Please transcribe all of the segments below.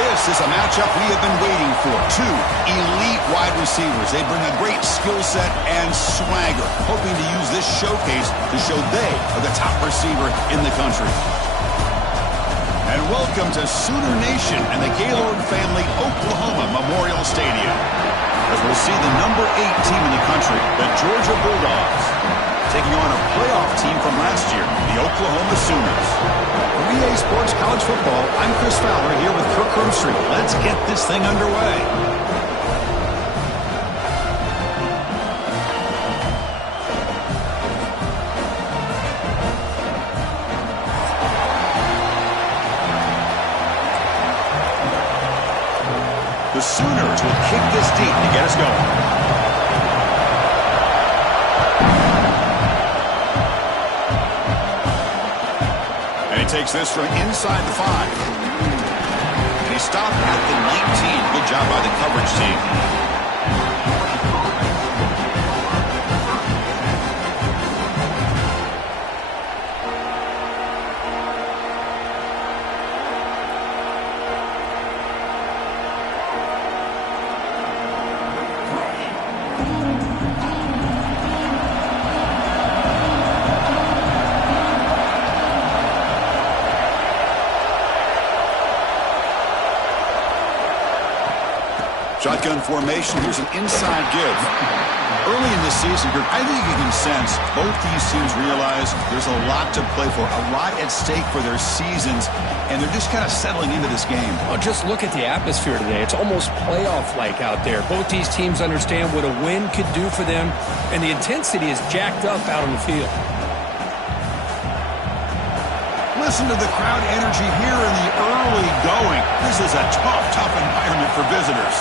This is a matchup we have been waiting for. Two elite wide receivers. They bring a great skill set and swagger, hoping to use this showcase to show they are the top receiver in the country. And welcome to Sooner Nation and the Gaylord Family Oklahoma Memorial Stadium, as we'll see the number 8 team in the country, the Georgia Bulldogs, taking on a playoff team from last year, the Oklahoma Sooners. For EA Sports College Football, I'm Chris Fowler here with Kirk Herbstreit. Let's get this thing underway. The Sooners will kick this deep to get us going. Takes this from inside the 5. And he stopped at the 19. Good job by the coverage team. Shotgun formation. Here's an inside give. Early in the season, I think you can sense both these teams realize there's a lot to play for, a lot at stake for their seasons, and they're just kind of settling into this game. Well, just look at the atmosphere today. It's almost playoff-like out there. Both these teams understand what a win could do for them, and the intensity is jacked up out on the field. Listen to the crowd energy here in the early going. This is a tough environment for visitors.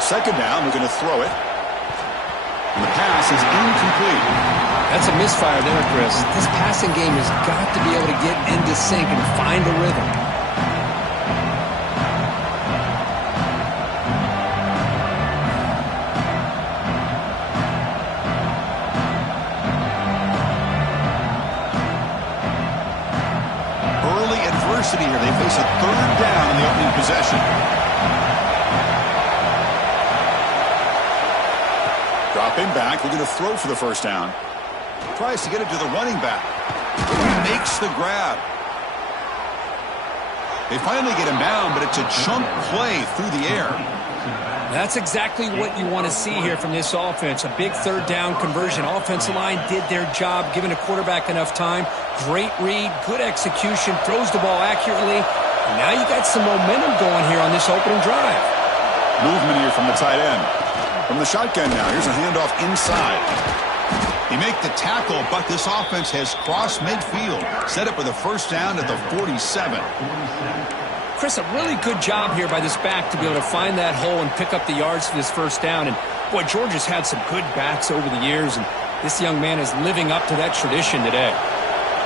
Second down, we're going to throw it. And the pass is incomplete. That's a misfire there, Chris. This passing game has got to be able to get into sync and find a rhythm. Early adversity here. They face a third down in the opening possession. Dropping back, we're going to throw for the first down. Tries to get it to the running back. He makes the grab. They finally get him down, but it's a chunk play through the air. That's exactly what you want to see here from this offense. A big third down conversion. Offensive line did their job, giving a quarterback enough time. Great read, good execution, throws the ball accurately. And now you got some momentum going here on this opening drive. Movement here from the tight end. From the shotgun now, here's a handoff inside. He make the tackle, but this offense has crossed midfield. Set up with a first down at the 47. Chris, a really good job here by this back to be able to find that hole and pick up the yards for this first down. And, boy, Georgia's had some good backs over the years, and this young man is living up to that tradition today.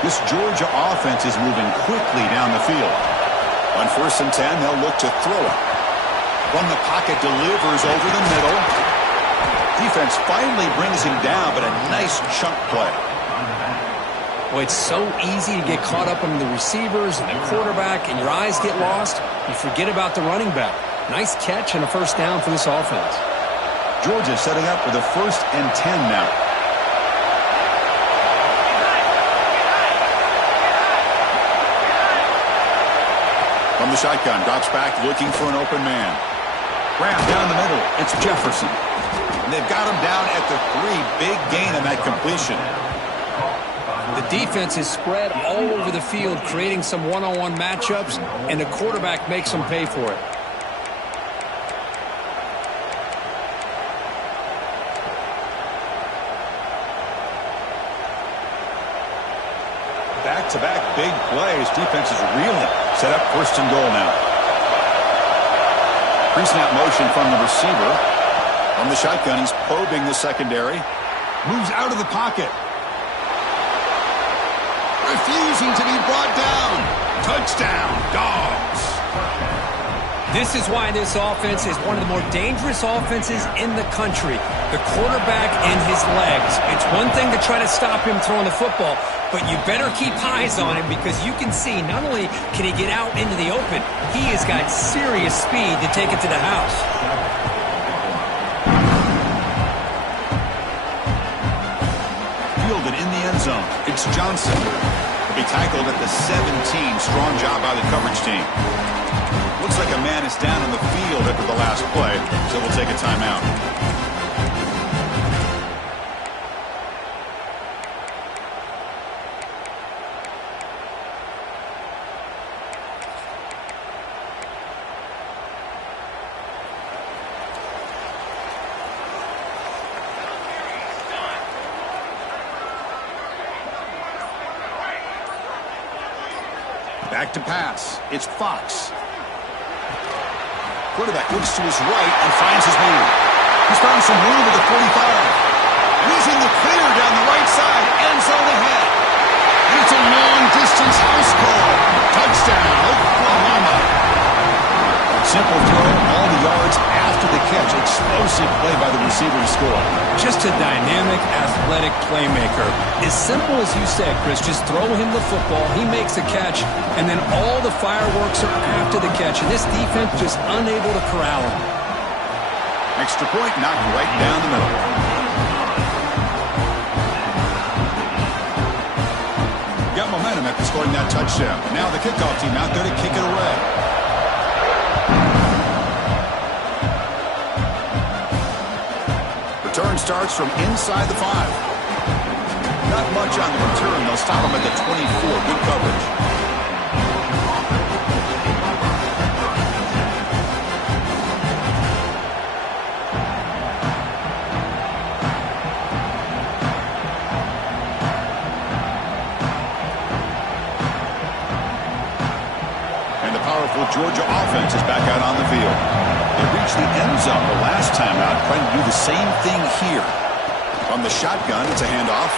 This Georgia offense is moving quickly down the field. On 1st and 10, they'll look to throw it. From the pocket, delivers over the middle. Defense finally brings him down, but a nice chunk play. Boy, it's so easy to get caught up in the receivers and the quarterback, and your eyes get lost. You forget about the running back. Nice catch and a first down for this offense. Georgia setting up for the 1st and 10 now. From the shotgun, drops back looking for an open man. Grab down the middle. It's Jefferson. And they've got him down at the 3. Big gain on that completion. The defense is spread all over the field, creating some one-on-one matchups, and the quarterback makes them pay for it. Back-to-back big plays. Defense is reeling. Set up 1st and goal now. Pre-snap motion from the receiver. From the shotgun, he's probing the secondary. Moves out of the pocket. Refusing to be brought down. Touchdown, Dogs. This is why this offense is one of the more dangerous offenses in the country. The quarterback and his legs. It's one thing to try to stop him throwing the football, but you better keep eyes on him because you can see not only can he get out into the open, he has got serious speed to take it to the house. Fielded in the end zone. It's Johnson. He tackled at the 17. Strong job by the coverage team. Looks like a man is down on the field after the last play, so we'll take a timeout. Back to pass. It's Fox. Quarterback looks to his right and finds his man. He's found some room at the 45. And he's in the clear down the right side. End zone ahead. And it's a long-distance house call. Touchdown, Oklahoma. Simple throw, all the yards after the catch. Explosive play by the receiver to score. Just a dynamic, athletic playmaker. As simple as you said, Chris, just throw him the football, he makes a catch, and then all the fireworks are after the catch, and this defense just unable to corral him. Extra point knocked right down the middle. Got momentum after scoring that touchdown. Now the kickoff team out there to kick it away. Return starts from inside the 5. Not much on the return. They'll stop him at the 24. Good coverage. And the powerful Georgia offense is back out on the field. They reached the end zone the last time out, trying to do the same thing here. From the shotgun, it's a handoff.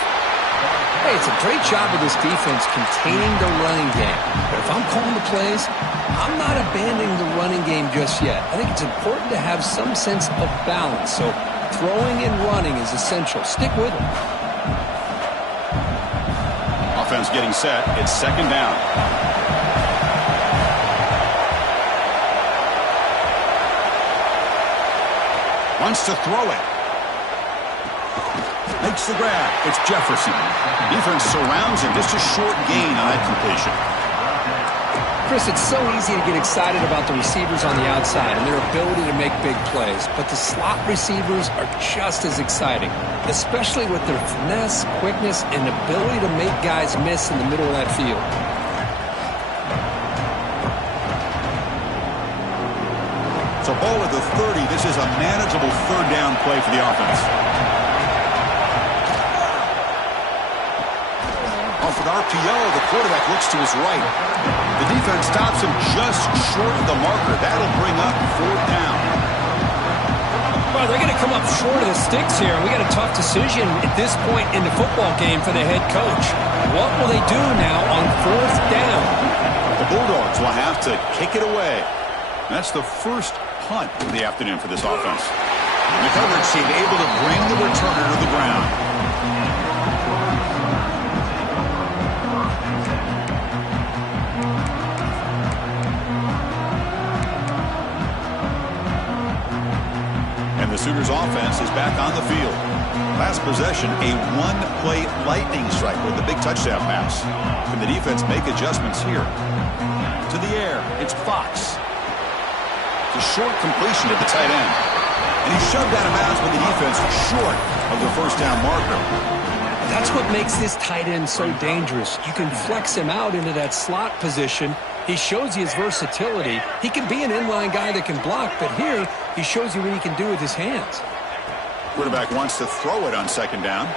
Hey, it's a great job of this defense containing the running game. But if I'm calling the plays, I'm not abandoning the running game just yet. I think it's important to have some sense of balance. So throwing and running is essential. Stick with it. Offense getting set. It's second down. Wants to throw it. Makes the grab. It's Jefferson. Defense surrounds him. Just a short gain on that completion. Chris, it's so easy to get excited about the receivers on the outside and their ability to make big plays. But the slot receivers are just as exciting, especially with their finesse, quickness, and ability to make guys miss in the middle of that field. So ball at the 30. This is a manageable third down play for the offense. Off an RPO, the quarterback looks to his right. The defense stops him just short of the marker. That'll bring up fourth down. Well, they're going to come up short of the sticks here, and we got a tough decision at this point in the football game for the head coach. What will they do now on fourth down? The Bulldogs will have to kick it away. That's the first punt of the afternoon for this offense. And the coverage team able to bring the returner to the ground. And the Sooners offense is back on the field. Last possession, a one-play lightning strike with a big touchdown pass. Can the defense make adjustments here? To the air, it's Fox. It's a short completion at the tight end. And he's shoved out of bounds with the defense short of the first down marker. That's what makes this tight end so dangerous. You can flex him out into that slot position. He shows you his versatility. He can be an inline guy that can block, but here he shows you what he can do with his hands. Quarterback wants to throw it on second down.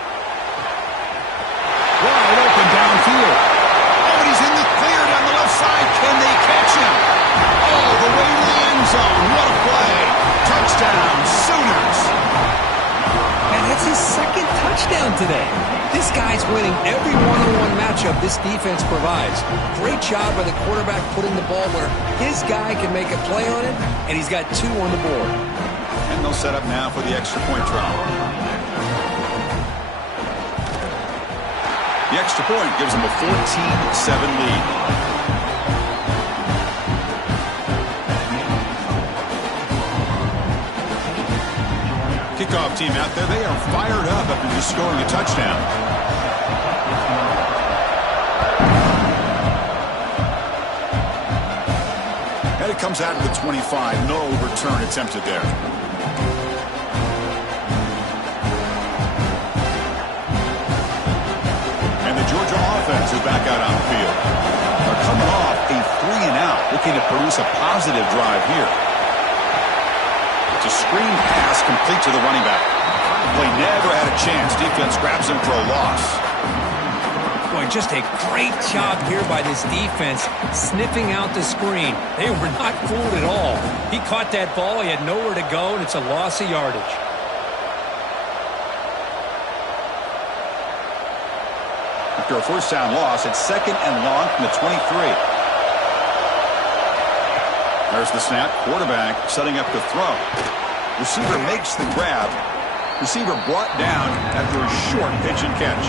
Wide open downfield. Oh, and he's in the clear down the left side. Can they catch him? All the way to the end zone. What a play. Touchdown, Sooners. And that's his second touchdown today. This guy's it's winning every one-on-one matchup this defense provides. Great job by the quarterback putting the ball where his guy can make a play on it, and he's got 2 on the board. And they'll set up now for the extra point try. The extra point gives them a 14-7 lead. Kickoff team out there, they are fired up after just scoring a touchdown. And it comes out of the 25. No return attempted there. And the Georgia offense is back out on the field. They're coming off a 3-and-out, looking to produce a positive drive here. It's a screen pass complete to the running back. Play never had a chance. Defense grabs him for a loss. Boy, just a great job here by this defense, sniffing out the screen. They were not fooled at all. He caught that ball. He had nowhere to go, and it's a loss of yardage. After a first down loss, it's 2nd and long from the 23. There's the snap. Quarterback setting up the throw. Receiver makes the grab. Receiver brought down after a short pitch and catch.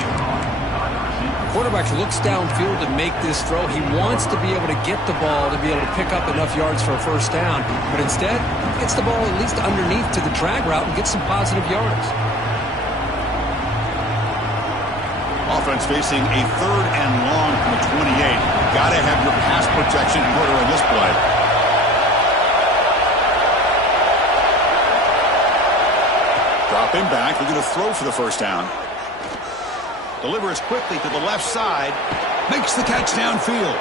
Quarterback looks downfield to make this throw. He wants to be able to get the ball to be able to pick up enough yards for a first down. But instead, gets the ball at least underneath to the drag route and gets some positive yards. Offense facing a 3rd and long from the 28. Got to have your pass protection in order in this play. Dropping back, looking to throw for the first down. Delivers quickly to the left side. Makes the catch downfield.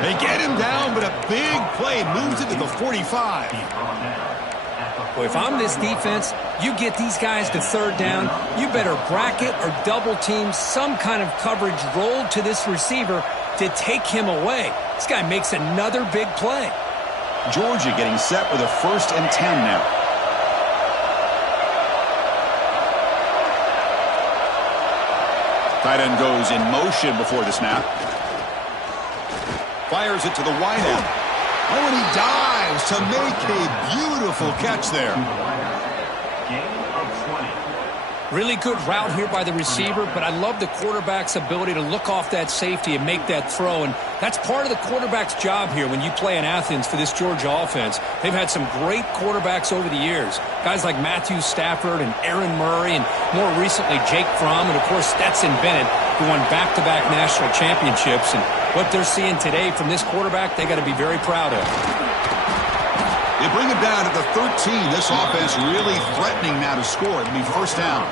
They get him down, but a big play moves it to the 45. Boy, if I'm this defense, you get these guys to 3rd down, you better bracket or double team some kind of coverage rolled to this receiver to take him away. This guy makes another big play. Georgia getting set with a 1st and 10 now. Tight end goes in motion before the snap. Fires it to the wide end. Oh, and he dives to make a beautiful catch there. Really good route here by the receiver, but I love the quarterback's ability to look off that safety and make that throw. And that's part of the quarterback's job here when you play in Athens for this Georgia offense. They've had some great quarterbacks over the years. Guys like Matthew Stafford and Aaron Murray and more recently Jake Fromm and, of course, Stetson Bennett, who won back-to-back national championships. And what they're seeing today from this quarterback, they got to be very proud of. They bring him down to the 13. This offense really threatening now to score. It'll be first down.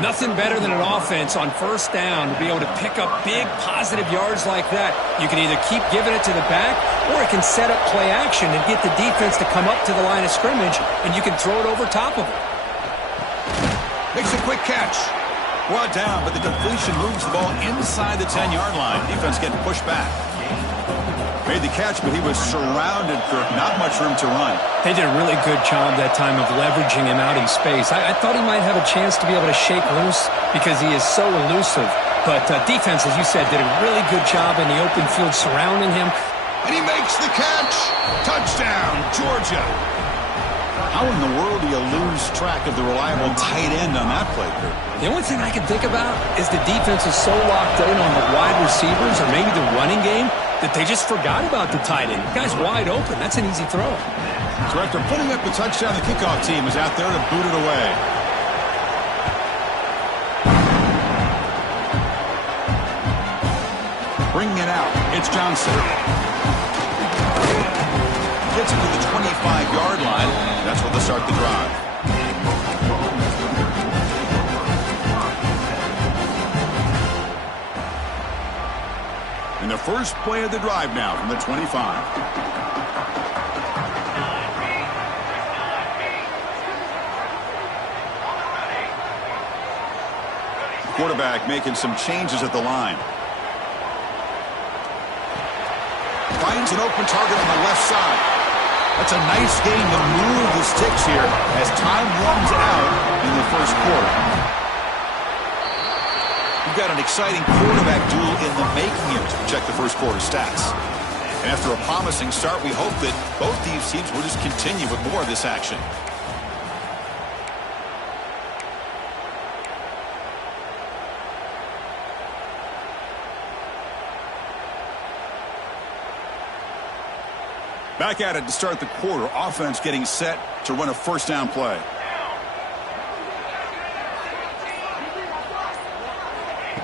Nothing better than an offense on first down to be able to pick up big positive yards like that. You can either keep giving it to the back or it can set up play action and get the defense to come up to the line of scrimmage, and you can throw it over top of it. Makes a quick catch. Brought down, but the completion moves the ball inside the 10-yard line. Defense getting pushed back. Made the catch, but he was surrounded, Kirk. Not much room to run. They did a really good job that time of leveraging him out in space. I thought he might have a chance to be able to shake loose because he is so elusive. But defense, as you said, did a really good job in the open field surrounding him. And he makes the catch. Touchdown, Georgia. How in the world do you lose track of the reliable tight end on that play, Kirk? The only thing I can think about is the defense is so locked in on the wide receivers or maybe the running game that they just forgot about the tight end. The guy's wide open. That's an easy throw. So after putting up the touchdown, the kickoff team is out there to boot it away. Bringing it out. It's Johnson. Gets it to the 25-yard line. That's where they'll start the drive. And the first play of the drive now from the 25. Quarterback making some changes at the line. Finds an open target on the left side. That's a nice game to move the sticks here as time runs out in the first quarter. We've got an exciting quarterback duel in the making here to check the first quarter stats. And after a promising start, we hope that both these teams will just continue with more of this action. Back at it to start the quarter. Offense getting set to run a first down play.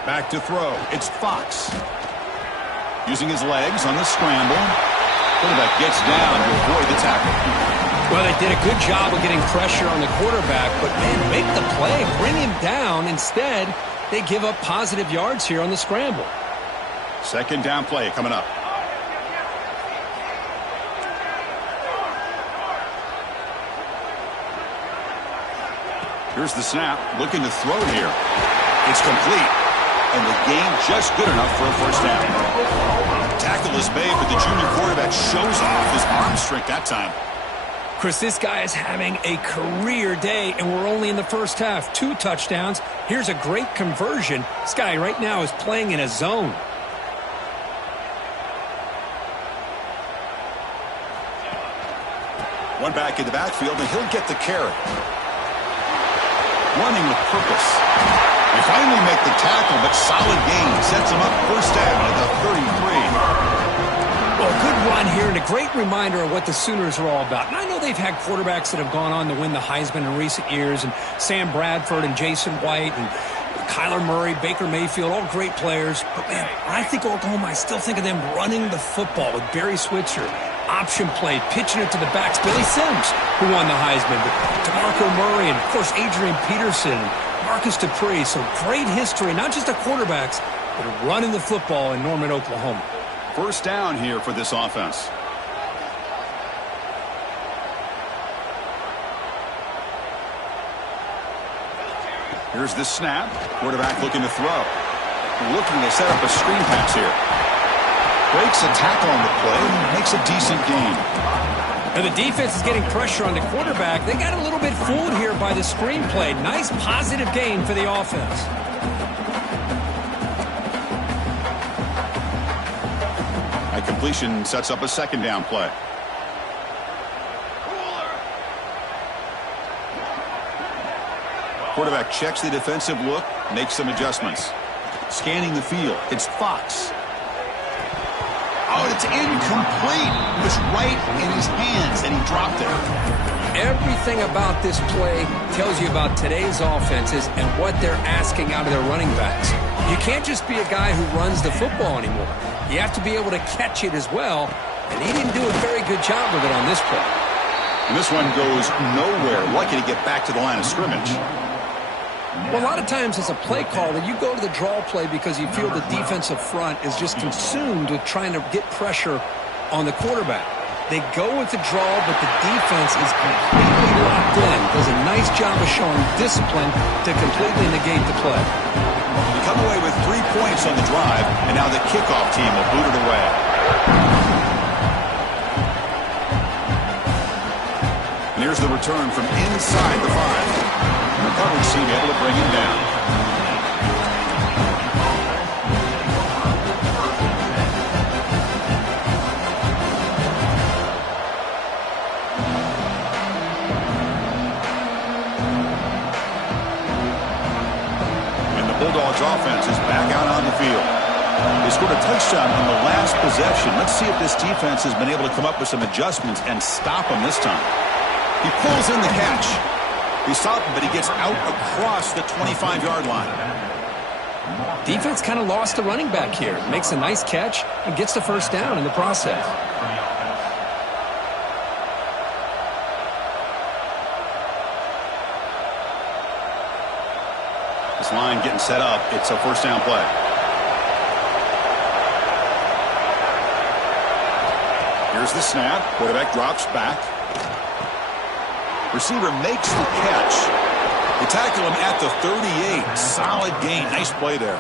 Back to throw. It's Fox. Using his legs on the scramble. Quarterback gets down to avoid the tackle. Well, they did a good job of getting pressure on the quarterback, but man, make the play, bring him down. Instead, they give up positive yards here on the scramble. Second down play coming up. Here's the snap, looking to throw here. It's complete, and the gain just good enough for a first down. Tackle is made, but the junior quarterback shows off his arm strength that time. Chris, this guy is having a career day, and we're only in the first half. 2 touchdowns. Here's a great conversion. This guy right now is playing in a zone. One back in the backfield, and he'll get the carry. Running with purpose. They finally make the tackle, but solid gain sets them up first down at the 33. Well, good run here and a great reminder of what the Sooners are all about. And I know they've had quarterbacks that have gone on to win the Heisman in recent years, and Sam Bradford and Jason White and Kyler Murray, Baker Mayfield, all great players. But, man, when I think Oklahoma, I still think of them running the football with Barry Switzer. Option play, pitching it to the backs. Billy Sims, who won the Heisman. But DeMarco Murray and, of course, Adrian Peterson, Marcus Dupree. So great history, not just of quarterbacks, but of running the football in Norman, Oklahoma. First down here for this offense. Here's the snap. Quarterback looking to throw. Looking to set up a screen pass here. Breaks a tackle on the play and makes a decent gain. And the defense is getting pressure on the quarterback. They got a little bit fooled here by the screenplay. Nice positive gain for the offense. A completion sets up a second down play. Quarterback checks the defensive look, makes some adjustments. Scanning the field, it's Fox. Oh, it's incomplete. It was right in his hands, and he dropped it. Everything about this play tells you about today's offenses and what they're asking out of their running backs. You can't just be a guy who runs the football anymore. You have to be able to catch it as well, and he didn't do a very good job with it on this play. And this one goes nowhere. Lucky to get back to the line of scrimmage. Well, a lot of times as a play caller, you go to the draw play because you feel the defensive front is just consumed with trying to get pressure on the quarterback. They go with the draw, but the defense is completely locked in. Does a nice job of showing discipline to completely negate the play. They come away with 3 points on the drive, and now the kickoff team will boot it away. And here's the return from inside the 5. The coverage team able to bring him down. And the Bulldogs offense is back out on the field. They scored a touchdown on the last possession. Let's see if this defense has been able to come up with some adjustments and stop them this time. He pulls in the catch. He stopped him, but he gets out across the 25-yard line. Defense kind of lost the running back here. Makes a nice catch and gets the first down in the process. This line getting set up. It's a first down play. Here's the snap. Quarterback drops back. Receiver makes the catch. They tackle him at the 38. Solid gain. Nice play there.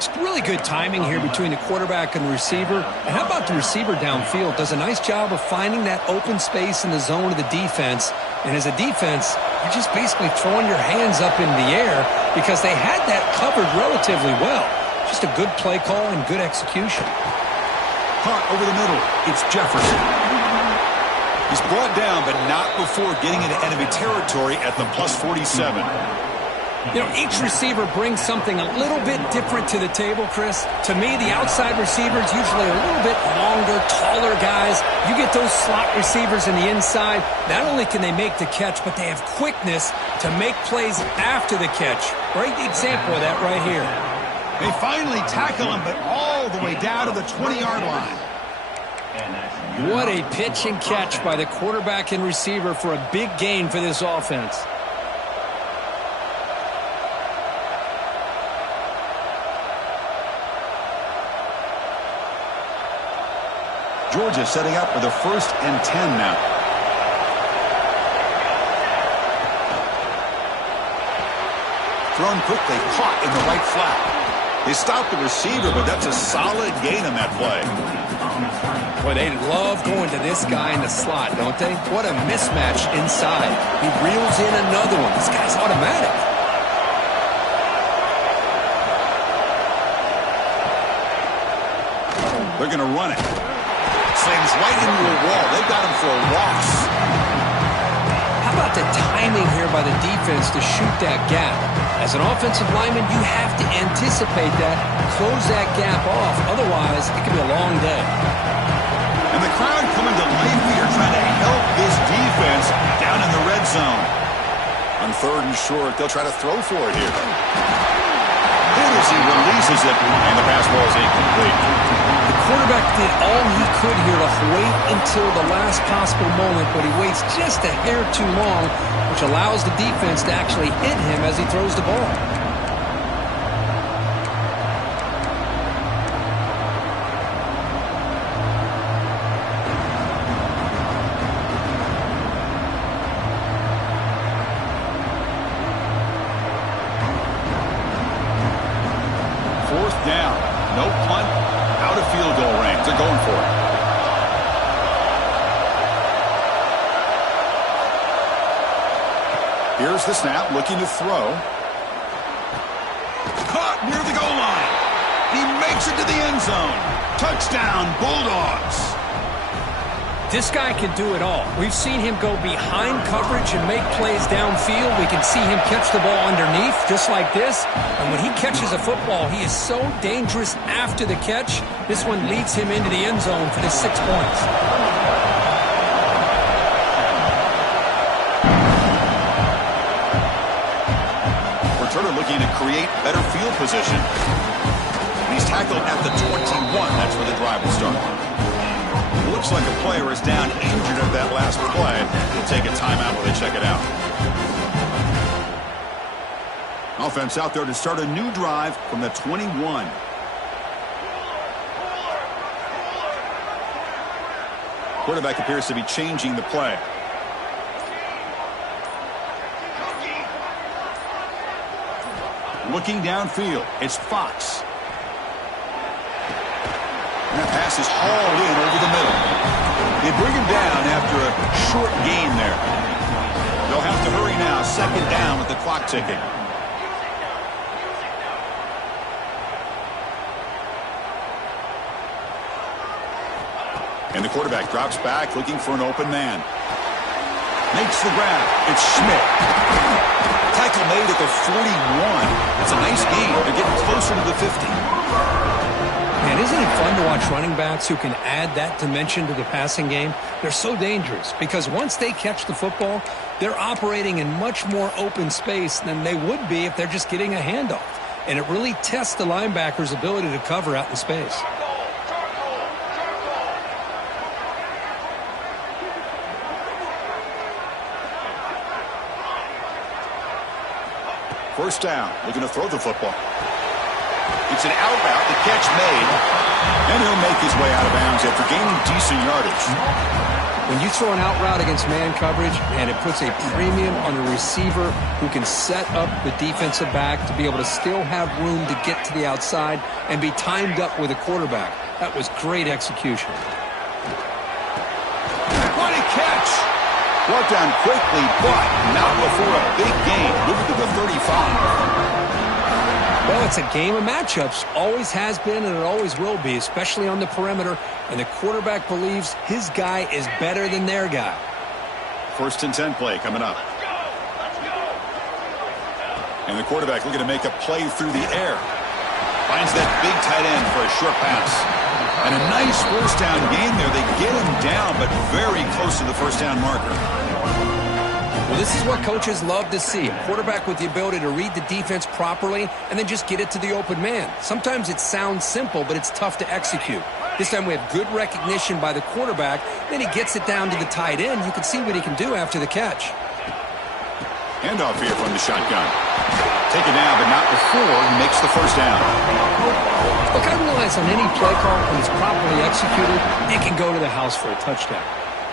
It's really good timing here between the quarterback and the receiver. And how about the receiver downfield? Does a nice job of finding that open space in the zone of the defense. And as a defense, you're just basically throwing your hands up in the air because they had that covered relatively well. Just a good play call and good execution. Caught over the middle. It's Jefferson. He's brought down, but not before getting into enemy territory at the plus 47. You know, each receiver brings something a little bit different to the table, Chris. To me, the outside receivers, usually a little bit longer, taller guys. You get those slot receivers in the inside, not only can they make the catch, but they have quickness to make plays after the catch. Great example of that right here. They finally tackle him, but all the way down to the 20-yard line. What a pitch and catch by the quarterback and receiver for a big gain for this offense. Georgia setting up with a 1st and 10 now. Thrown quickly, caught in the right flat. They stopped the receiver, but that's a solid gain on that play. Boy, they love going to this guy in the slot, don't they? What a mismatch inside. He reels in another one. This guy's automatic. They're going to run it. Slams right into a wall. They've got him for a loss. How about the timing here by the defense to shoot that gap? As an offensive lineman, you have to anticipate that, close that gap off. Otherwise, it could be a long day. And the crowd coming to life here, trying to help this defense down in the red zone. On 3rd and short, they'll try to throw for it here. Hit as he releases it, and the pass ball is incomplete. The quarterback did all he could here to wait until the last possible moment, but he waits just a hair too long, which allows the defense to actually hit him as he throws the ball. Down. No punt. Out of field goal range. They're going for it. Here's the snap. Looking to throw. Caught near the goal line. He makes it to the end zone. Touchdown, Bulldogs. This guy can do it all. We've seen him go behind coverage and make plays downfield. We can see him catch the ball underneath just like this. And when he catches a football, he is so dangerous after the catch. This one leads him into the end zone for the 6 points. Returner looking to create better field position. And he's tackled at the 21. That's where the drive will start. Looks like a player is down injured at that last play. They'll take a timeout while they check it out. Offense out there to start a new drive from the 21. Quarterback appears to be changing the play. Looking downfield, it's Fox. And that pass is hauled in over the middle. They bring him down after a short gain there. They'll have to hurry now. 2nd down with the clock ticking. And the quarterback drops back looking for an open man. Makes the grab. It's Schmidt. Tackle made at the 41. It's a nice gain. They're getting closer to the 50. Man, isn't it fun to watch running backs who can add that dimension to the passing game? They're so dangerous because once they catch the football, they're operating in much more open space than they would be if they're just getting a handoff. And it really tests the linebacker's ability to cover out in space. First down, looking to throw the football. It's an out route, the catch made, and he'll make his way out of bounds after gaining decent yardage. When you throw an out route against man coverage, and it puts a premium on the receiver who can set up the defensive back to be able to still have room to get to the outside and be timed up with a quarterback. That was great execution. What a catch! Brought down quickly, but not before a big gain. Moving to the 35. Well, it's a game of matchups. Always has been and it always will be, especially on the perimeter. And the quarterback believes his guy is better than their guy. 1st and 10 play coming up. And the quarterback looking to make a play through the air. Finds that big tight end for a short pass. And a nice first down gain there. They get him down, but very close to the first down marker. Well, this is what coaches love to see. A quarterback with the ability to read the defense properly and then just get it to the open man. Sometimes it sounds simple, but it's tough to execute. This time we have good recognition by the quarterback. Then he gets it down to the tight end. You can see what he can do after the catch. Handoff here from the shotgun. Taken down, but not before he makes the first down. Look, I realize on any play call, when it's properly executed, it can go to the house for a touchdown.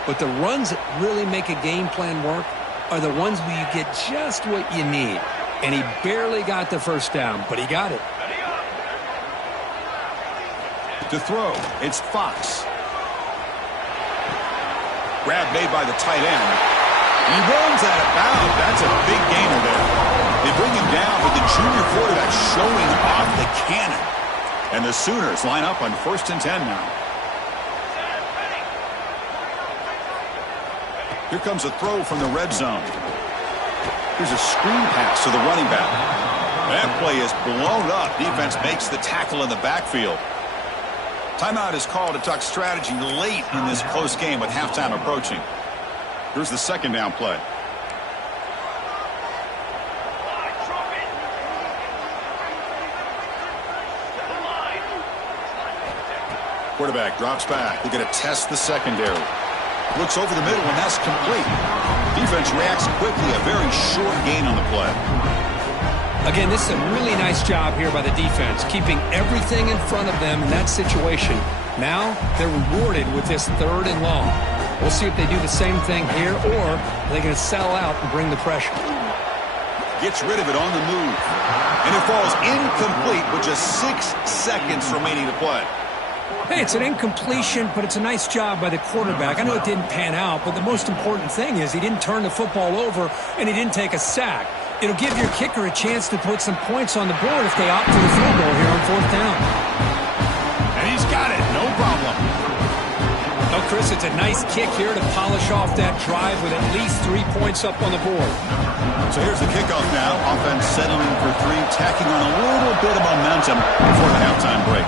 But the runs that really make a game plan work are the ones where you get just what you need. And he barely got the first down, but he got it. To throw, it's Fox. Grab made by the tight end. He runs out of bounds. That's a big gainer there. They bring him down, but the junior quarterback showing off the cannon. And the Sooners line up on 1st and 10 now. Here comes a throw from the red zone. Here's a screen pass to the running back. That play is blown up. Defense makes the tackle in the backfield. Timeout is called to talk strategy late in this close game with halftime approaching. Here's the second down play. Quarterback drops back. We're going to test the secondary. Looks over the middle, and that's complete. Defense reacts quickly. A very short gain on the play. Again, this is a really nice job here by the defense, keeping everything in front of them in that situation. Now they're rewarded with this 3rd and long. We'll see if they do the same thing here, or are they going to settle out and bring the pressure. Gets rid of it on the move. And it falls incomplete with just 6 seconds remaining to play. Hey, it's an incompletion, but it's a nice job by the quarterback. I know it didn't pan out, but the most important thing is he didn't turn the football over and he didn't take a sack. It'll give your kicker a chance to put some points on the board if they opt for the field goal here on 4th down. And he's got it. No problem. Oh, Chris, it's a nice kick here to polish off that drive with at least 3 points up on the board. So here's the kickoff now. Offense settling for 3, tacking on a little bit of momentum before the halftime break.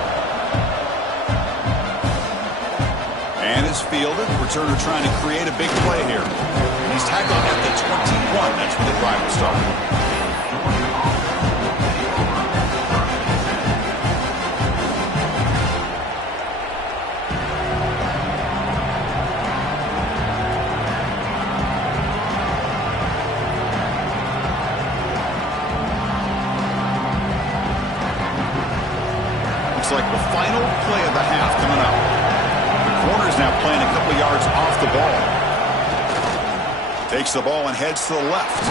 And it's fielded. Returner trying to create a big play here. And he's tackled at the 21. That's where the drive will start. Looks like the final play of the half coming up. Corner's now playing a couple yards off the ball. Takes the ball and heads to the left.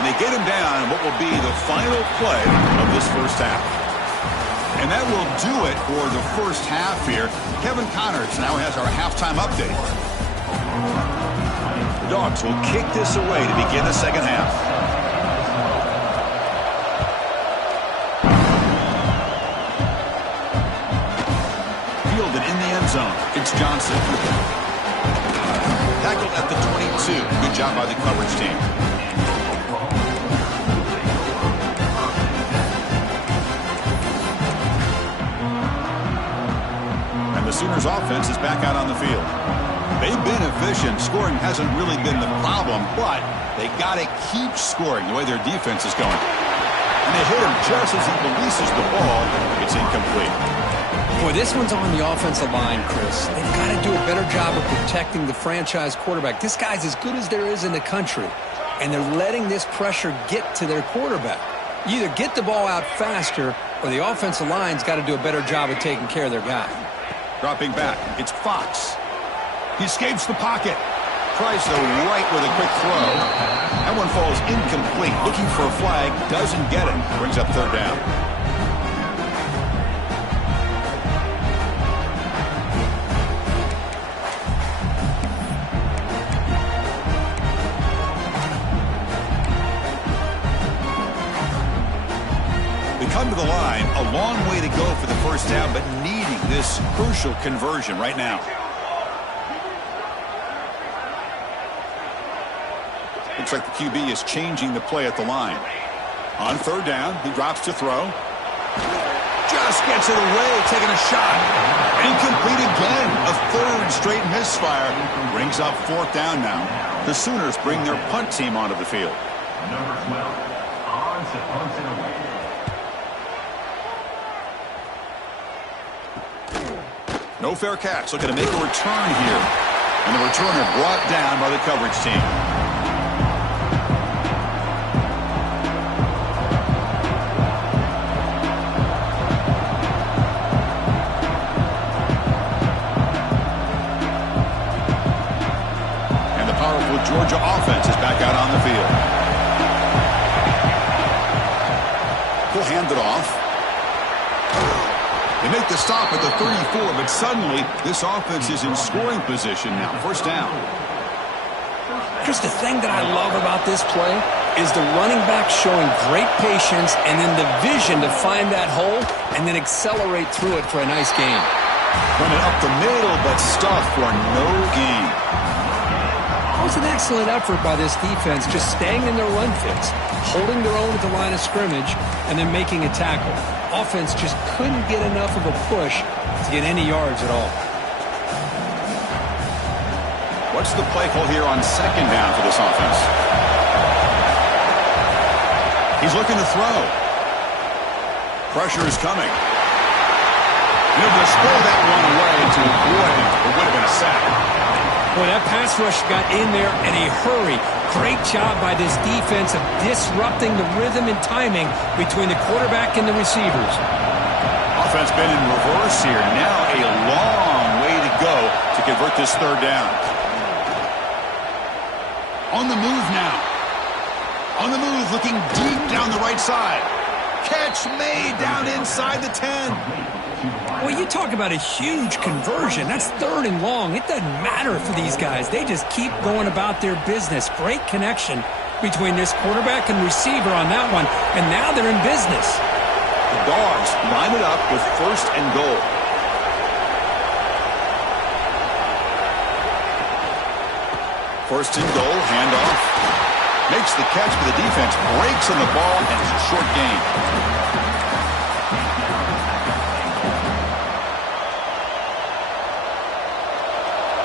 And they get him down in what will be the final play of this first half. And that will do it for the first half here. Kevin Connors now has our halftime update. The Dogs will kick this away to begin the second half. Zone. It's Johnson. Tackled at the 22. Good job by the coverage team. And the Sooners offense is back out on the field. They've been efficient. Scoring hasn't really been the problem, but they got to keep scoring the way their defense is going. And they hit him just as he releases the ball. It's incomplete. Boy, this one's on the offensive line, Chris. They've got to do a better job of protecting the franchise quarterback. This guy's as good as there is in the country, and they're letting this pressure get to their quarterback. You either get the ball out faster, or the offensive line's got to do a better job of taking care of their guy. Dropping back, it's Fox. He escapes the pocket. Tries the right with a quick throw. That one falls incomplete. Looking for a flag. Doesn't get it. Brings up third down. They come to the line. A long way to go for the first down, but needing this crucial conversion right now. Looks like the QB is changing the play at the line. On third down, he drops to throw. Just gets it away, taking a shot. Incomplete again. A third straight misfire. Brings up fourth down now. The Sooners bring their punt team onto the field. Number 12, on to punt and away. No fair catch. Looking to make a return here. And the returner brought down by the coverage team. Georgia offense is back out on the field. He'll hand it off. They make the stop at the 34, but suddenly this offense is in scoring position now. First down. Chris, the thing that I love about this play is the running back showing great patience and then the vision to find that hole and then accelerate through it for a nice gain. Running up the middle, but stuffed for no gain. It was an excellent effort by this defense, just staying in their run fits, holding their own at the line of scrimmage, and then making a tackle. Offense just couldn't get enough of a push to get any yards at all. What's the play call here on second down for this offense? He's looking to throw. Pressure is coming. He'll just throw that one away to avoid it would have been a sack. Boy, that pass rush got in there in a hurry. Great job by this defense of disrupting the rhythm and timing between the quarterback and the receivers. Offense been in reverse here. Now a long way to go to convert this third down. On the move now. On the move, looking deep down the right side. Catch made down inside the 10. Well, you talk about a huge conversion. That's third and long. It doesn't matter for these guys. They just keep going about their business. Great connection between this quarterback and receiver on that one, and now they're in business. The Dogs line it up with first and goal. First and goal, handoff. Makes the catch, but the defense breaks on the ball, and it's a short gain.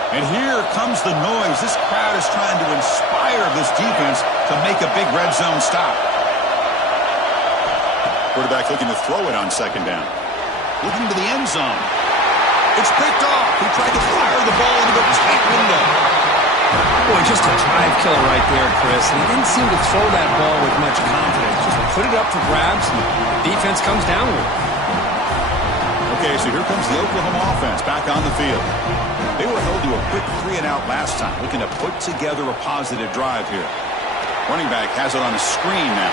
And here comes the noise. This crowd is trying to inspire this defense to make a big red zone stop. Quarterback looking to throw it on second down. Looking to the end zone. It's picked off. He tried to fire the ball into the tight window. Boy, just a drive killer right there, Chris. And he didn't seem to throw that ball with much confidence. Just put it up for grabs, and the defense comes down with it. Okay, so here comes the Oklahoma offense back on the field. They were held to a quick 3-and-out last time, looking to put together a positive drive here. Running back has it on a screen now.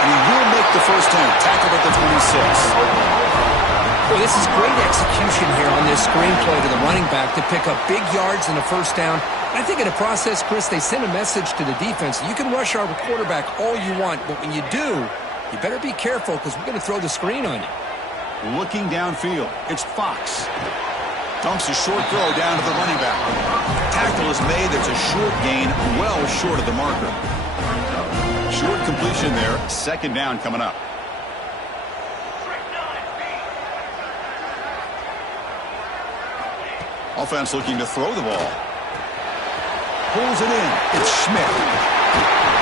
And he will make the first down, tackled at the 26. Well, this is great execution here on this screen play to the running back to pick up big yards in the first down. I think in the process, Chris, they send a message to the defense. You can rush our quarterback all you want, but when you do, you better be careful because we're going to throw the screen on you. Looking downfield, it's Fox. Dunks a short throw down to the running back. Tackle is made. That's a short gain, well short of the marker. Short completion there. Second down coming up. Offense looking to throw the ball. Pulls it in. It's Schmidt.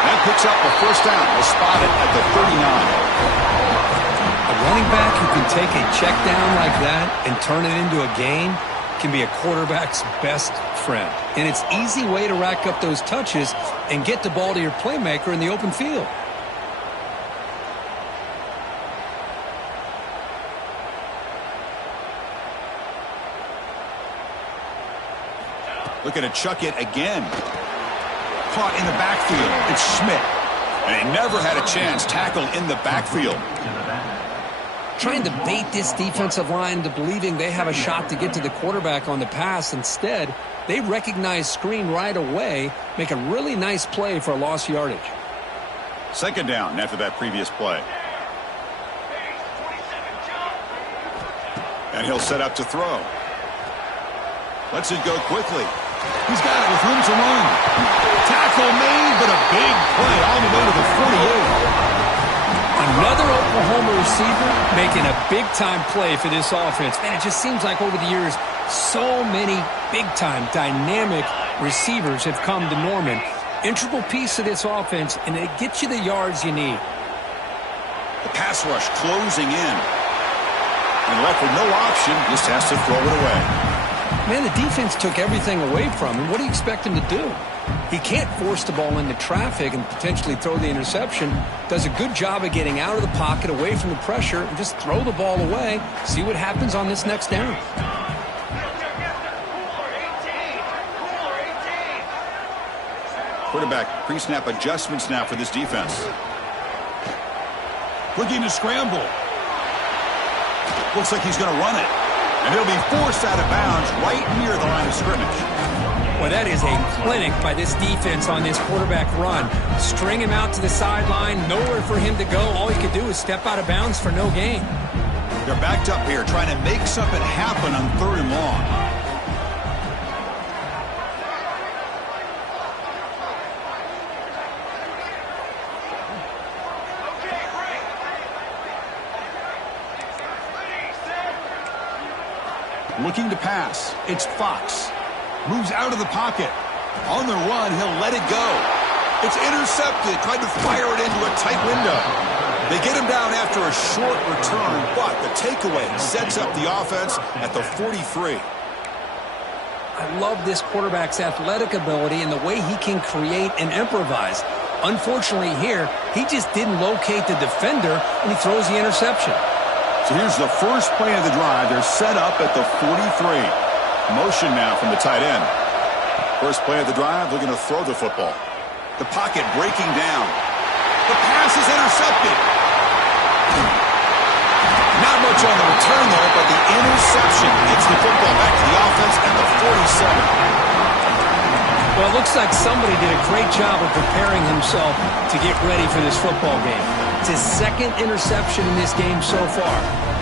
That picks up a first down. We'll spot it at the 39. A running back who can take a check down like that and turn it into a gain can be a quarterback's best friend. And it's an easy way to rack up those touches and get the ball to your playmaker in the open field. Looking to chuck it again. Caught in the backfield. It's Schmidt. And he never had a chance. Tackled in the backfield. Trying to bait this defensive line into believing they have a shot to get to the quarterback on the pass. Instead, they recognize screen right away, make a really nice play for a lost yardage. Second down after that previous play. And he'll set up to throw. Lets it go quickly. He's got it with room to run. Tackle made, but a big play all the way to the 48. Another Oklahoma receiver making a big-time play for this offense. Man, it just seems like over the years, so many big-time, dynamic receivers have come to Norman. Integral piece of this offense, and it gets you the yards you need. The pass rush closing in. And left with no option, just has to throw it away. Man, the defense took everything away from him. What do you expect him to do? He can't force the ball into traffic and potentially throw the interception. Does a good job of getting out of the pocket, away from the pressure, and just throw the ball away. See what happens on this next down. Quarterback pre-snap adjustments now for this defense. Looking to scramble. Looks like he's going to run it. And he'll be forced out of bounds right near the line of scrimmage. Well, that is a clinic by this defense on this quarterback run. String him out to the sideline, nowhere for him to go. All he could do is step out of bounds for no gain. They're backed up here trying to make something happen on 3rd and long. Looking to pass. It's Fox. Moves out of the pocket. On the run, he'll let it go. It's intercepted. Tried to fire it into a tight window. They get him down after a short return, but the takeaway sets up the offense at the 43. I love this quarterback's athletic ability and the way he can create and improvise. Unfortunately here, he just didn't locate the defender, and he throws the interception. So here's the first play of the drive. They're set up at the 43. Motion now from the tight end. First play of the drive, looking to throw the football. The pocket breaking down. The pass is intercepted. Not much on the return there, but the interception gets the football back to the offense at the 47. Well, it looks like somebody did a great job of preparing himself to get ready for this football game. It's his second interception in this game so far.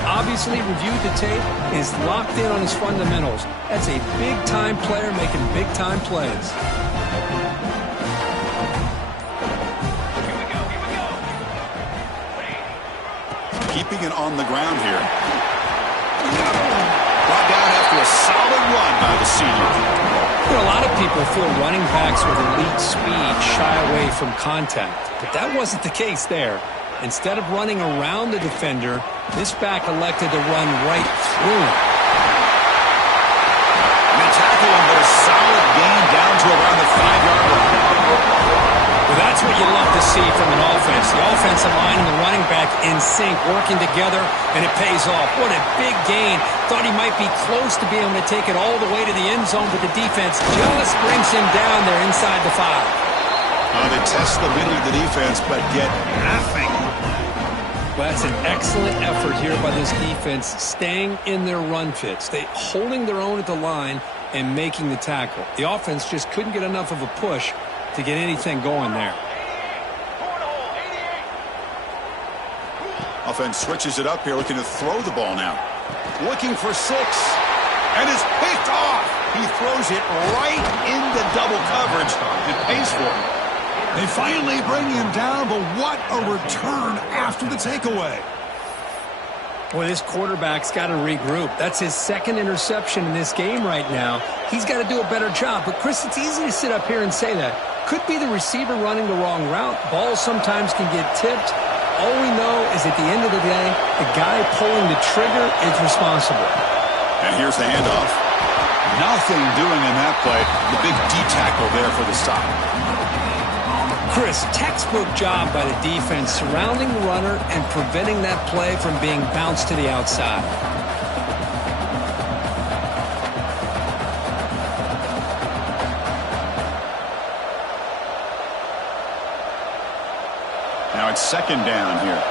Obviously reviewed the tape and is locked in on his fundamentals. That's a big-time player making big-time plays. Keeping it on the ground here. Brought down after a solid run by the senior. You know, a lot of people feel running backs with elite speed shy away from contact, but that wasn't the case there. Instead of running around the defender, this back elected to run right through him. And they tackle him, but a solid gain down to around the 5-yard line. Well, that's what you love to see from an offense. The offensive line and the running back in sync, working together, and it pays off. What a big gain. Thought he might be close to being able to take it all the way to the end zone, but the defense just brings him down there inside the 5. They test the middle of the defense, but get nothing. Well, that's an excellent effort here by this defense, staying in their run fits. They holding their own at the line and making the tackle. The offense just couldn't get enough of a push to get anything going there. Offense switches it up here, looking to throw the ball now. Looking for 6. And it's picked off. He throws it right into double coverage and pays for it. They finally bring him down, but what a return after the takeaway. Boy, this quarterback's got to regroup. That's his second interception in this game right now. He's got to do a better job. But, Chris, it's easy to sit up here and say that. Could be the receiver running the wrong route. Balls sometimes can get tipped. All we know is at the end of the day, the guy pulling the trigger is responsible. And here's the handoff. Nothing doing in that play. The big D-tackle there for the stop. Chris, textbook job by the defense surrounding the runner and preventing that play from being bounced to the outside. second down here.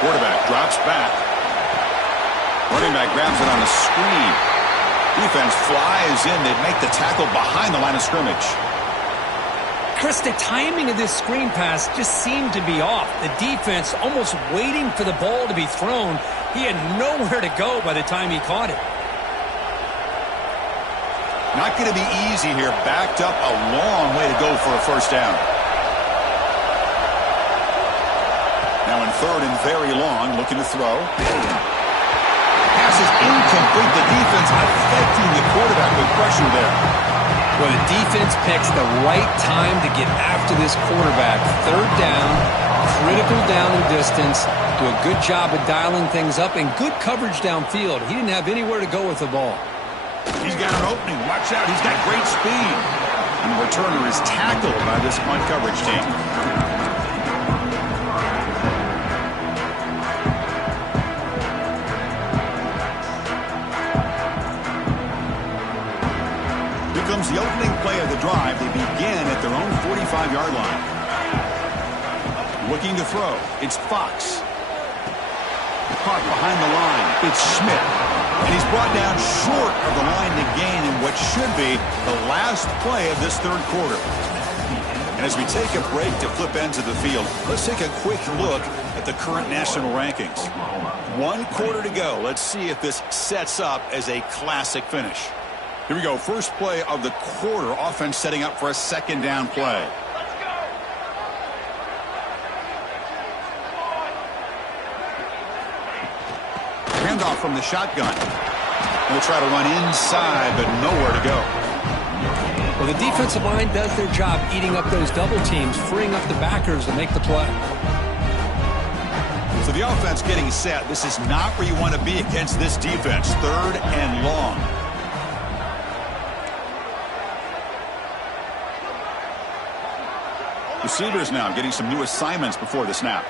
Quarterback drops back. Running back grabs it on the screen. Defense flies in. They make the tackle behind the line of scrimmage. Chris, the timing of this screen pass just seemed to be off. The defense almost waiting for the ball to be thrown. He had nowhere to go by the time he caught it. Not going to be easy here. Backed up a long way to go for a first down. Now in third and very long, looking to throw. Pass is incomplete. The defense affecting the quarterback with pressure there. Well, the defense picks the right time to get after this quarterback. Third down, critical down and distance. Do a good job of dialing things up and good coverage downfield. He didn't have anywhere to go with the ball. He's got an opening. Watch out. He's got great speed. And the returner is tackled by this punt coverage team. Here comes the opening play of the drive. They begin at their own 45-yard line. Looking to throw. It's Fox. Caught behind the line. It's Schmidt. And he's brought down short of the line to gain in what should be the last play of this third quarter. And as we take a break to flip ends of the field, let's take a quick look at the current national rankings. 1 quarter to go. Let's see if this sets up as a classic finish. Here we go. First play of the quarter. Offense setting up for a second down play. Handoff from the shotgun. They'll try to run inside, but nowhere to go. Well, the defensive line does their job eating up those double teams, freeing up the backers to make the play. So the offense getting set. This is not where you want to be against this defense. Third and long. Receivers now getting some new assignments before the snap.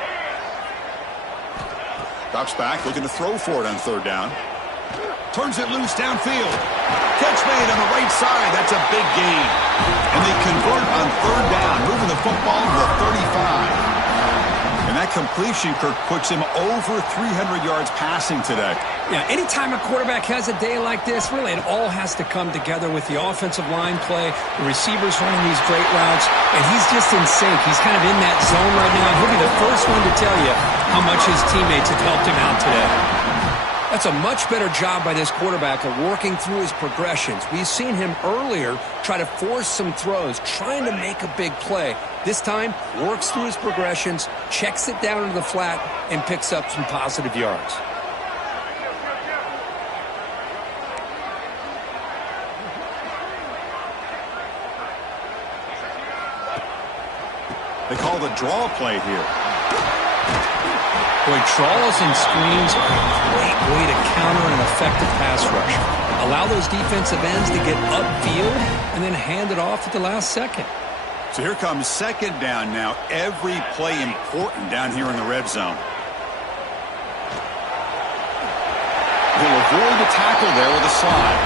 Drops back, looking to throw for it on third down. Turns it loose downfield. Catch made on the right side. That's a big gain. And they convert on third down, moving the football to the 35. And that completion, Kirk, puts him over 300 yards passing today. Yeah, anytime a quarterback has a day like this, really it all has to come together with the offensive line play, the receivers running these great routes, and he's just in sync. He's kind of in that zone right now. He'll be the first one to tell you how much his teammates have helped him out today. That's a much better job by this quarterback of working through his progressions. We've seen him earlier try to force some throws, trying to make a big play. This time, works through his progressions, checks it down into the flat, and picks up some positive yards. They call the draw play here. Boy, draws and screens are a great way to counter an effective pass rush. Allow those defensive ends to get upfield and then hand it off at the last second. So here comes second down now. Every play important down here in the red zone. He'll avoid the tackle there with a slide.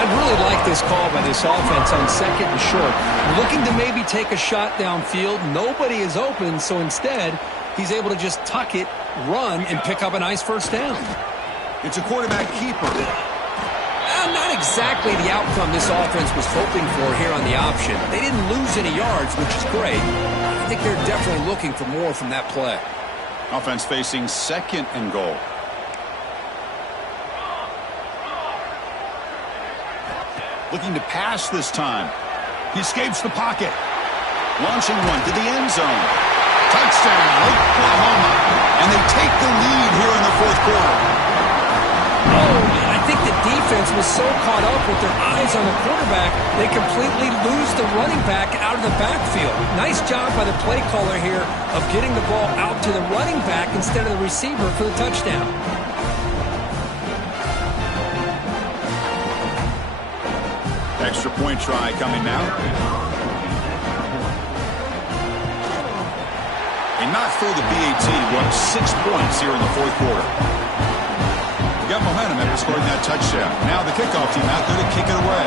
I really like this call by this offense on second and short. Looking to maybe take a shot downfield. Nobody is open, so instead, he's able to just tuck it, run, and pick up a nice first down. It's a quarterback keeper. Not exactly the outcome this offense was hoping for here on the option. They didn't lose any yards, which is great. I think they're definitely looking for more from that play. Offense facing second and goal. Looking to pass this time. He escapes the pocket. Launching one to the end zone. Touchdown, Oklahoma. And they take the lead here in the fourth quarter. Oh, man, I think the defense was so caught up with their eyes on the quarterback, they completely lose the running back out of the backfield. Nice job by the play caller here of getting the ball out to the running back instead of the receiver for the touchdown. Extra point try coming now. A knock through the BAT, won 6 points here in the fourth quarter. They got momentum after scoring that touchdown. Now the kickoff team out there to kick it away.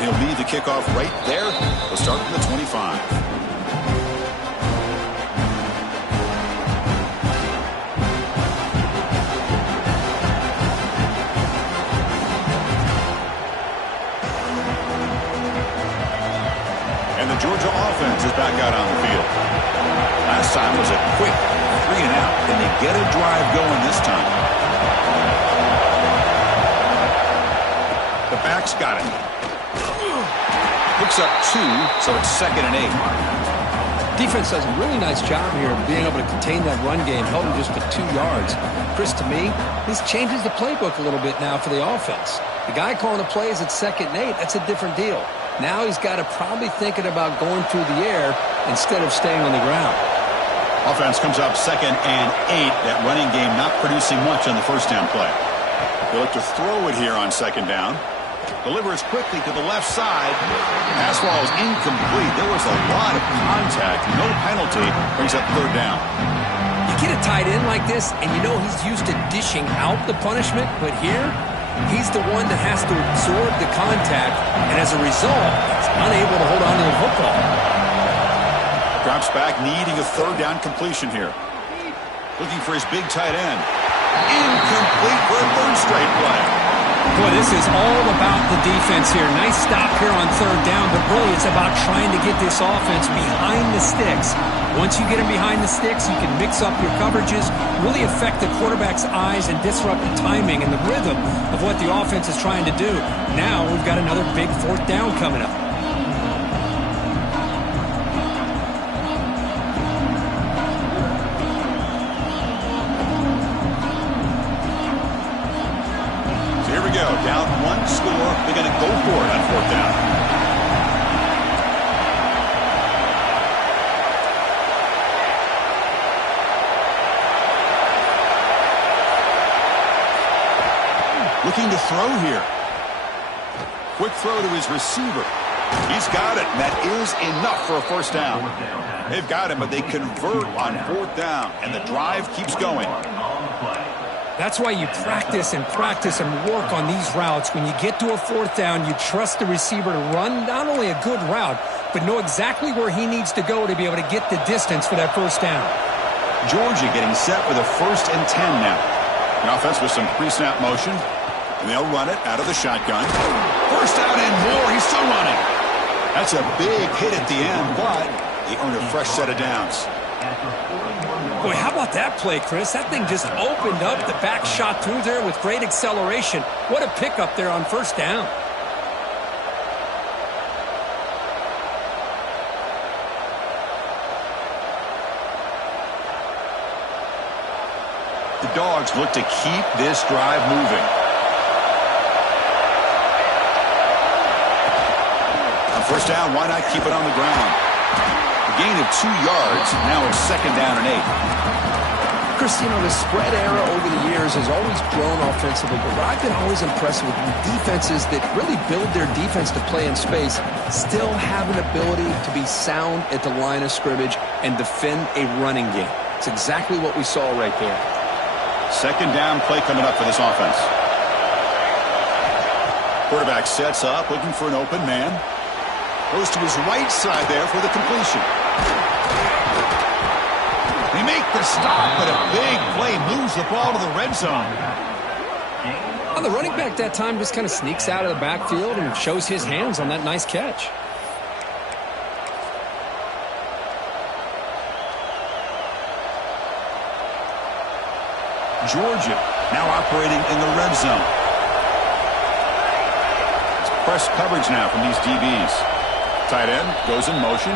And he'll lead the kickoff right there. We'll start from the 25. And the Georgia offense is back out on the field. Last time was a quick 3 and out. Can they get a drive going this time? The back's got it. Picks up 2, so it's 2nd and 8. Defense does a really nice job here of being able to contain that run game, held him just to 2 yards. Chris, to me, this changes the playbook a little bit now for the offense. The guy calling the plays at 2nd and 8, that's a different deal. Now he's got to probably thinking about going through the air instead of staying on the ground. Offense comes up 2nd and 8. That running game not producing much on the first down play. They look to throw it here on 2nd down. Delivers quickly to the left side. Pass ball is incomplete. There was a lot of contact. No penalty. Brings up 3rd down. You get a tight end like this, and you know he's used to dishing out the punishment, but here, he's the one that has to absorb the contact, and as a result, he's unable to hold on to the football. Drops back, needing a 3rd down completion here. Looking for his big tight end. Incomplete for a 3rd straight play. Boy, this is all about the defense here. Nice stop here on 3rd down, but really it's about trying to get this offense behind the sticks. Once you get them behind the sticks, you can mix up your coverages, really affect the quarterback's eyes and disrupt the timing and the rhythm of what the offense is trying to do. Now we've got another big 4th down coming up. Down 1 score. They're going to go for it on 4th down. Looking to throw here. Quick throw to his receiver. He's got it, and that is enough for a 1st down. They've got him, but they convert on 4th down, and the drive keeps going. That's why you practice and work on these routes. When you get to a 4th down, you trust the receiver to run not only a good route, but know exactly where he needs to go to be able to get the distance for that 1st down. Georgia getting set with a 1st and 10 now. The offense with some pre-snap motion, and they'll run it out of the shotgun. 1st down and more. He's still running. That's a big hit at the end, but they earn a fresh set of downs. Boy, how about that play, Chris? That thing just opened up. The back shot through there with great acceleration. What a pickup there on 1st down. The Dogs look to keep this drive moving. On 1st down, why not keep it on the ground? A gain of 2 yards. Now it's 2nd down and 8. Chris, you know, the spread era over the years has always grown offensively, but what I've been always impressed with defenses that really build their defense to play in space still have an ability to be sound at the line of scrimmage and defend a running game. It's exactly what we saw right there. 2nd down play coming up for this offense. Quarterback sets up, looking for an open man. Goes to his right side there for the completion. They make the stop, but a big play moves the ball to the red zone. Well, the running back that time just kind of sneaks out of the backfield and shows his hands on that nice catch. Georgia now operating in the red zone. It's press coverage now from these DBs. Tight end goes in motion.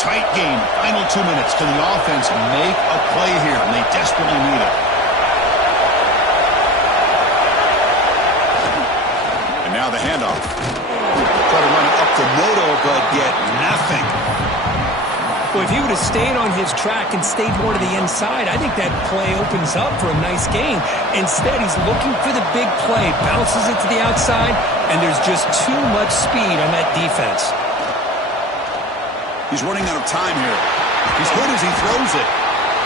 Tight game. Final 2 minutes. Can the offense make a play here? And they desperately need it. And now the handoff. Try to run it up to Noto, but get nothing. Well, if he would have stayed on his track and stayed more to the inside, I think that play opens up for a nice gain. Instead, he's looking for the big play, bounces it to the outside, and there's just too much speed on that defense. He's running out of time here. He's good as he throws it.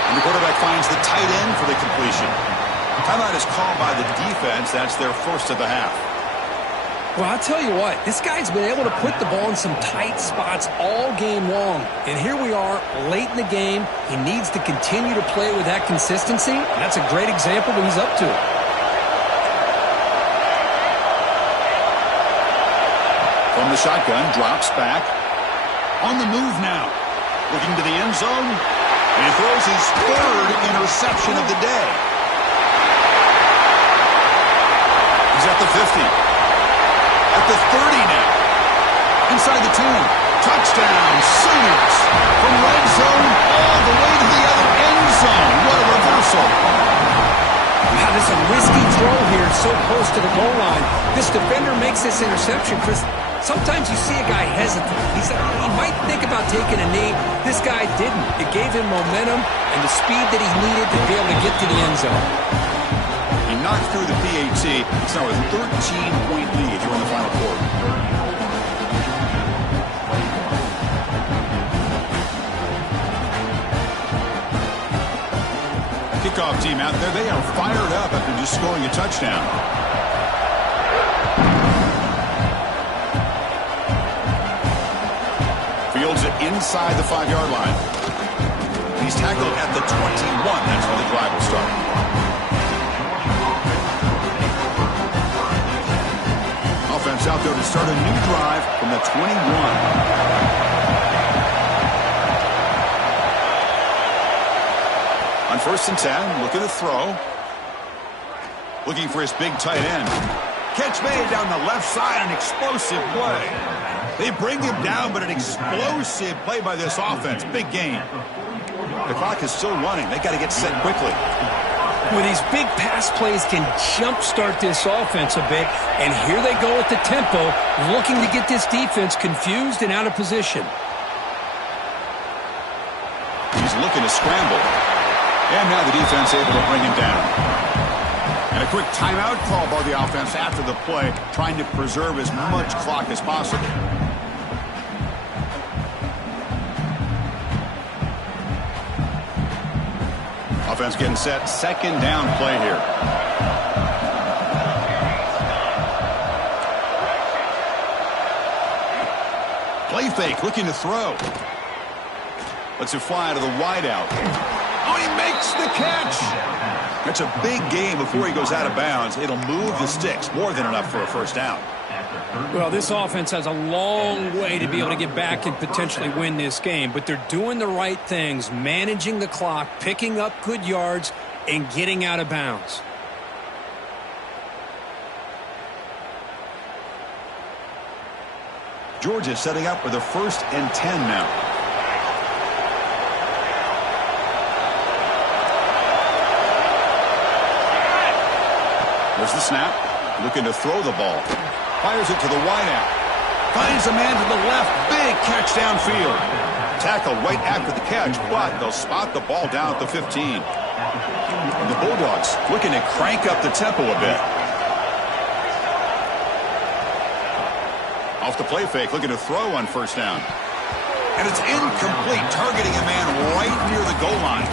And the quarterback finds the tight end for the completion. Timeout is called by the defense. That's their first of the half. Well, I'll tell you what, this guy's been able to put the ball in some tight spots all game long. And here we are, late in the game. He needs to continue to play with that consistency. That's a great example of what he's up to. From the shotgun, drops back. On the move now. Looking to the end zone. And he throws his third interception of the day. He's at the 50. At the 30 now. Inside the 10. Touchdown, Sooners. From red zone all the way to the other end zone. What a reversal. Wow, this is a risky throw here, so close to the goal line. This defender makes this interception, Chris. Sometimes you see a guy hesitate. He might think about taking a knee. This guy didn't. It gave him momentum and the speed that he needed to be able to get to the end zone. He knocked through the PAT. It's now a 13-point lead here in the final quarter. Kickoff team out there. They are fired up after just scoring a touchdown. Fields it inside the 5-yard line. He's tackled at the 21. That's where the drive will start. Offense out there to start a new drive from the 21. On 1st and 10, looking to throw. Looking for his big tight end. Catch made down the left side, an explosive play. They bring him down, but an explosive play by this offense. Big gain. The clock is still running. They got to get set quickly. Well, these big pass plays can jumpstart this offense a bit, and here they go at the tempo, looking to get this defense confused and out of position. He's looking to scramble. And now the defense able to bring him down. And a quick timeout call by the offense after the play, trying to preserve as much clock as possible. Offense getting set. 2nd down play here. Play fake, looking to throw. Lets it fly to the wideout. Oh, he makes the catch. That's a big gain before he goes out of bounds. It'll move the sticks. More than enough for a first down. Well, this offense has a long way to be able to get back and potentially win this game, but they're doing the right things, managing the clock, picking up good yards, and getting out of bounds. Georgia setting up for the 1st and 10 now. There's the snap. Looking to throw the ball. Fires it to the wideout. Finds a man to the left. Big catch downfield. Tackle right after the catch, but they'll spot the ball down at the 15. And the Bulldogs looking to crank up the tempo a bit. Off the play fake, looking to throw on 1st down. And it's incomplete, targeting a man right near the goal line.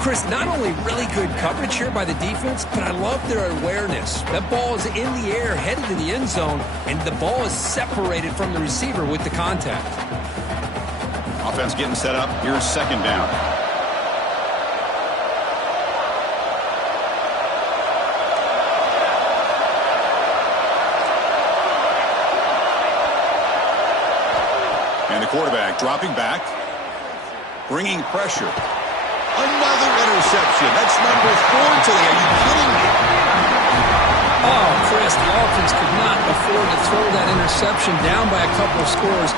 Chris, not only really good coverage here by the defense, but I love their awareness. That ball is in the air, headed to the end zone, and the ball is separated from the receiver with the contact. Offense getting set up. Here's 2nd down. And the quarterback dropping back, bringing pressure. Another interception. That's number 4 today. Are you kidding me? Oh, Chris, the offense could not afford to throw that interception down by a couple of scores.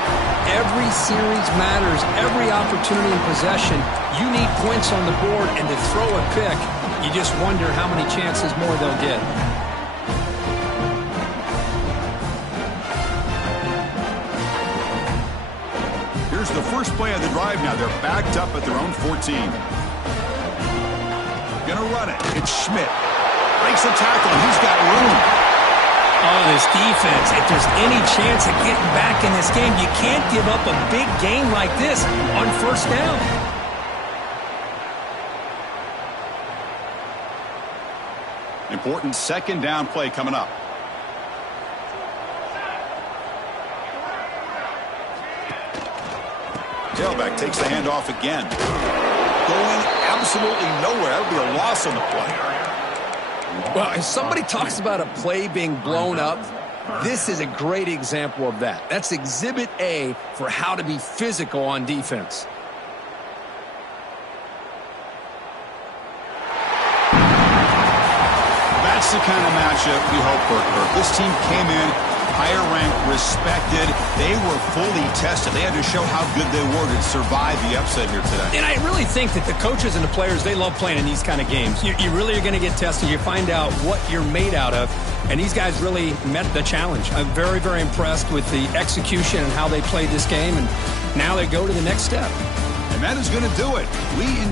Every series matters. Every opportunity in possession. You need points on the board, and to throw a pick, you just wonder how many chances more they'll get. Here's the first play of the drive now. They're backed up at their own 14. Gonna run it. It's Schmidt. Breaks a tackle, and he's got room. Oh, this defense, if there's any chance of getting back in this game, you can't give up a big game like this on 1st down. Important second down play coming up. Tailback takes the handoff again. Going absolutely nowhere. That would be a loss on the play. Well, if somebody talks about a play being blown up, this is a great example of that. That's exhibit A for how to be physical on defense. That's the kind of matchup we hope for. This team came in higher ranked, respected. They were fully tested. They had to show how good they were to survive the upset here today. And I really think that the coaches and the players, they love playing in these kind of games. You really are going to get tested. You find out what you're made out of. And these guys really met the challenge. I'm very, very impressed with the execution and how they played this game. And now they go to the next step. And that is going to do it. We enjoy